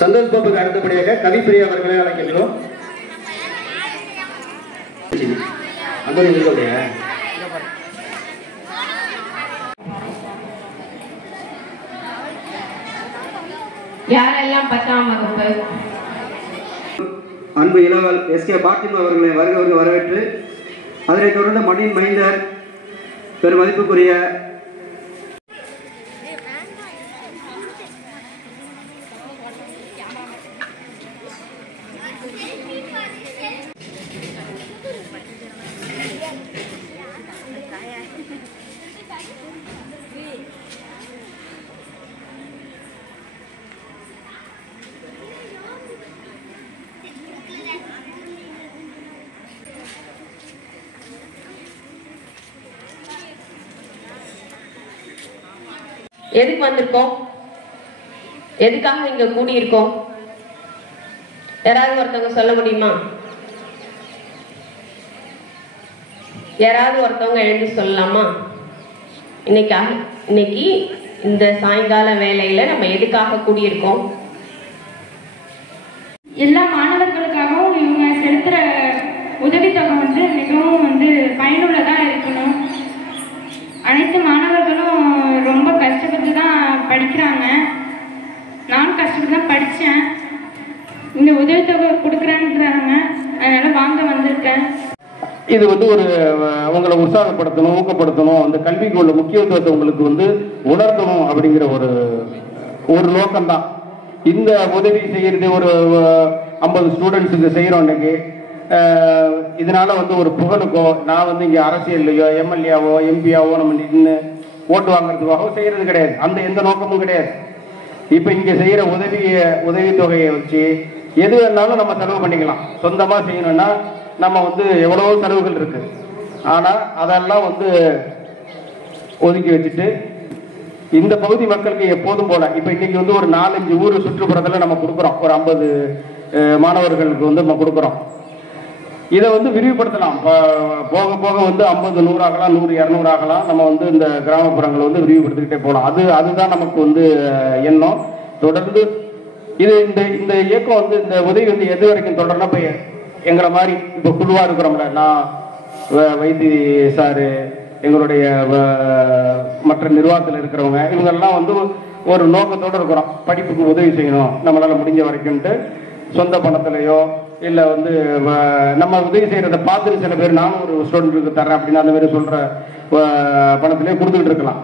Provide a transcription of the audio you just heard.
சந்தோஷ் பாபுக்கு அடுத்தபடியாக கவிப்பிரியா அவர்களை அழைக்கின்றோம். யாரெல்லாம் 10ஆம் வகுப்பு? அன்பு இளவல் எஸ்கே பாத்திமா அவர்களை வருக வரவேற்று அதனைத் தொடர்ந்து மணியின் மைந்தர் பெருமதிப்புக்குரிய எதுக்கு வந்திருக்கோம்? எதுக்காக இங்க கூடி இருக்கோம்? யாராவது ஒருத்தவங்க சொல்ல முடியுமா? யாராவது ஒருத்தவங்க எழுந்து சொல்லலாமா? இன்னைக்கு இந்த சாயங்கால வேலையில நம்ம எதுக்காக கூடியிருக்கோம்? எல்லா மாணவர்களுக்காகவும் இவங்க செலுத்துற உதவித்தொகை மிகவும் பயனுள்ளதா இருக்கணும். அனைத்து மாணவர்களும் ரொம்ப கஷ்டப்பட்டு தான் படிக்கிறாங்க. நானும் கஷ்டப்பட்டு தான் படித்தேன். இந்த உதவித்தொகை கொடுக்குறேன்றாங்க, அதனால வாங்க வந்திருக்கேன். இது ஒரு அவங்களை உற்சாகப்படுத்தணும், ஊக்கப்படுத்தணும், அந்த கல்விக்கு உள்ள முக்கியத்துவத்தை உங்களுக்கு உணர்த்தணும் அப்படிங்கிற ஒரு நோக்கம்தான். இந்த உதவி செய்யறது ஒரு 50 ஸ்டூடெண்ட்ஸுக்கு செய்கிறோம் இன்னைக்கு. இதனால ஒரு புகழுக்கோ நான் இங்கே அரசியல்லையோ எம்எல்ஏவோ எம்பியாவோ நம்ம நின்று ஓட்டு வாங்குறதுக்காகவோ செய்யறது கிடையாது. அந்த எந்த நோக்கமும் கிடையாது. இப்போ இங்கே செய்கிற உதவித்தொகையை வச்சு எது வேணாலும் நம்ம செலவு பண்ணிக்கலாம். சொந்தமாக செய்யணும்னா நம்ம எவ்வளவோ செலவுகள் இருக்கு. ஆனால் அதெல்லாம் ஒதுக்கி வச்சுட்டு இந்த பகுதி மக்களுக்கு எப்போதும் போல இப்போ இன்னைக்கு ஒரு 4-5 ஊர் சுற்றுப்புறத்தில் நம்ம கொடுக்குறோம். ஒரு 50 மாணவர்களுக்கு நம்ம கொடுக்குறோம். இதை விரிவுபடுத்தலாம். போக போக 50, 100 ஆகலாம், 100, 200 ஆகலாம். நம்ம இந்த கிராமப்புறங்களை விரிவுபடுத்திக்கிட்டே போகலாம். அதுதான் நமக்கு எண்ணம். தொடர்ந்து இந்த இயக்கம் இந்த உதவி எது வரைக்கும் தொடரணும். இப்போ எங்களை மாதிரி இப்போ குழுவாக இருக்கிறோம்ல, நான் வைத்தி சாரு, எங்களுடைய மற்ற நிர்வாகத்தில் இருக்கிறவங்க, இவங்கெல்லாம் ஒரு நோக்கத்தோடு இருக்கிறோம். படிப்புக்கு உதவி செய்யணும் நம்மளால முடிஞ்ச வரைக்கும்ட்டு சொந்த பணத்திலையோ இல்லை நம்ம உதவி செய்யறதை பார்த்துட்டு சில பேர் நானும் ஒரு ஸ்டூடெண்ட்டுக்கு தரேன் அப்படின்னு அந்த மாதிரி சொல்ற பணத்திலேயே கொடுத்துக்கிட்டு இருக்கலாம்.